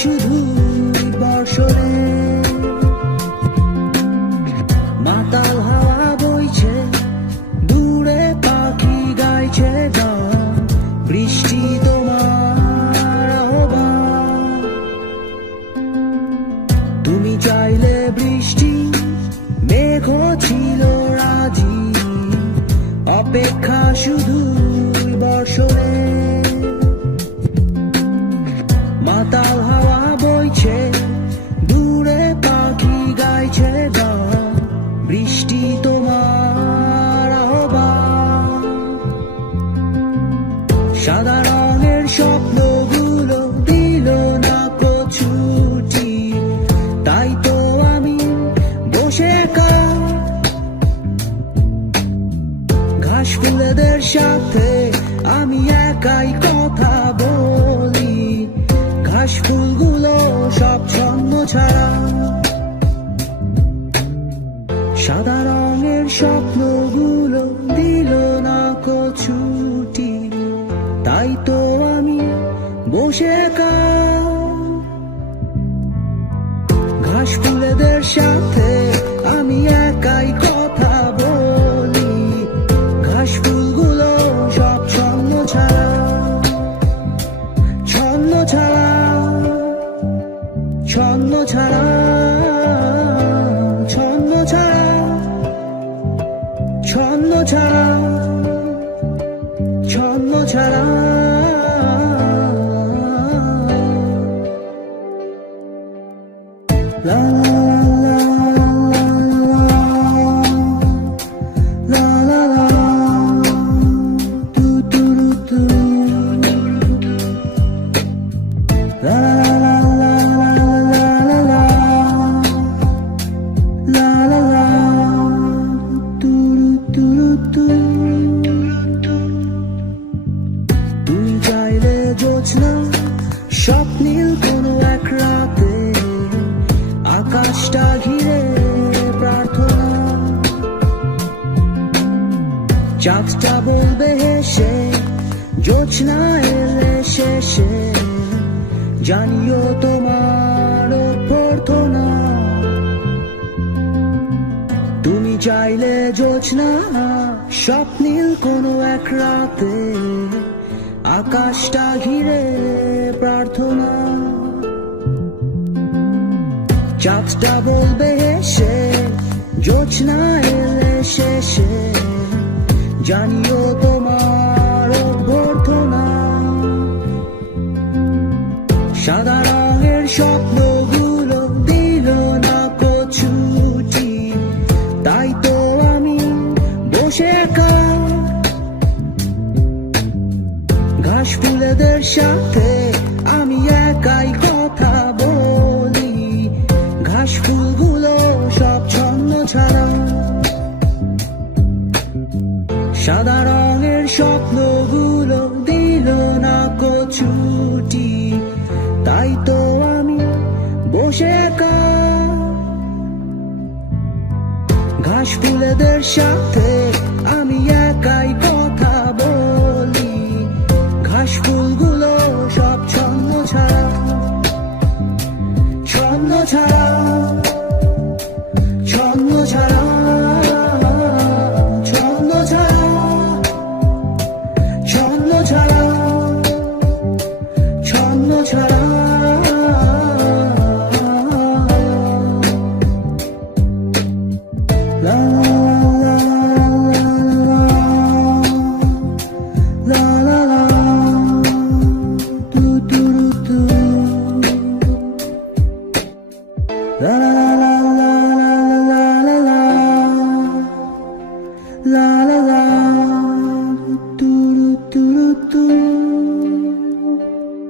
শুধু বর্ষণে, মাতাল হাওয়া বইছে, দূরে পাখি গাইছে গান, বৃষ্টি তোমার আহ্বান। তুমি চাইলে বৃষ্টি, মেঘ ছিল রাজি, অপেক্ষা শুধু বর্ষণে, মাতাল হাওয়া বইছে, দূরে পাখি গাইছে গান, বৃষ্টি তোমার আহ্বান। সাদা রঙের স্বপ্নগুলো দিল না ছুটি, তাই তো আমি বসে একা, ঘাস ফুলেদের সাথে আমি একাই কথা বলি, ঘাস ফুলগুলো সব ছন্ন ছাড়া। সাদা রঙের স্বপ্নগুলো দিল না ছুটি, তাই তো আমি বসে একা, ঘাস ফুলেদের সাথে আমি একাই কথা বলি, ঘাস ফুলগুলো সব ছন্ন ছাড়া, ছন্ন ছাড়া, ছন্ন ছাড়া, ছন্ন ছাড়া, ছন্ন ছাড়া, ছন্ন ছাড়া। La la la la la, do do do do, la la la la la la, la la la, do do do do। তুমি চাইলে জোছনা, স্বপ্নীল কোনো এক রাতে, আকাশটা ঘিরে প্রার্থনা, চাঁদটা বলবে হেসে, জোছনা এলে শেষে, জানিও তোমার প্রার্থনা। তুমি চাইলে জোছনা, স্বপ্নীল কোনো এক রাতে, আকাশটা ঘিরে প্রার্থনা, চাঁদটা বলবে হেসে, জোছনা এলে শেষে, জানিও তোমার অভ্যর্থনা। সাদা রঙের স্বপ্নগুলো দিল না ছুটি, তাই তো আমি বসে একা, ঘাস ফুলেদের সাথে আমি একাই কথা বলি, ঘাস ফুলগুলো সব ছন্ন ছাড়া। সাদা রঙের স্বপ্নগুলো দিল না ছুটি, তাই তো আমি বসে একা, ঘাস ফুলেদের সাথে আমি একাই কথা বলি, ঘাস ফুলগুলো সব ছন্ন ছাড়া, ছন্ন ছাড়া, ছন্ন ছাড়া।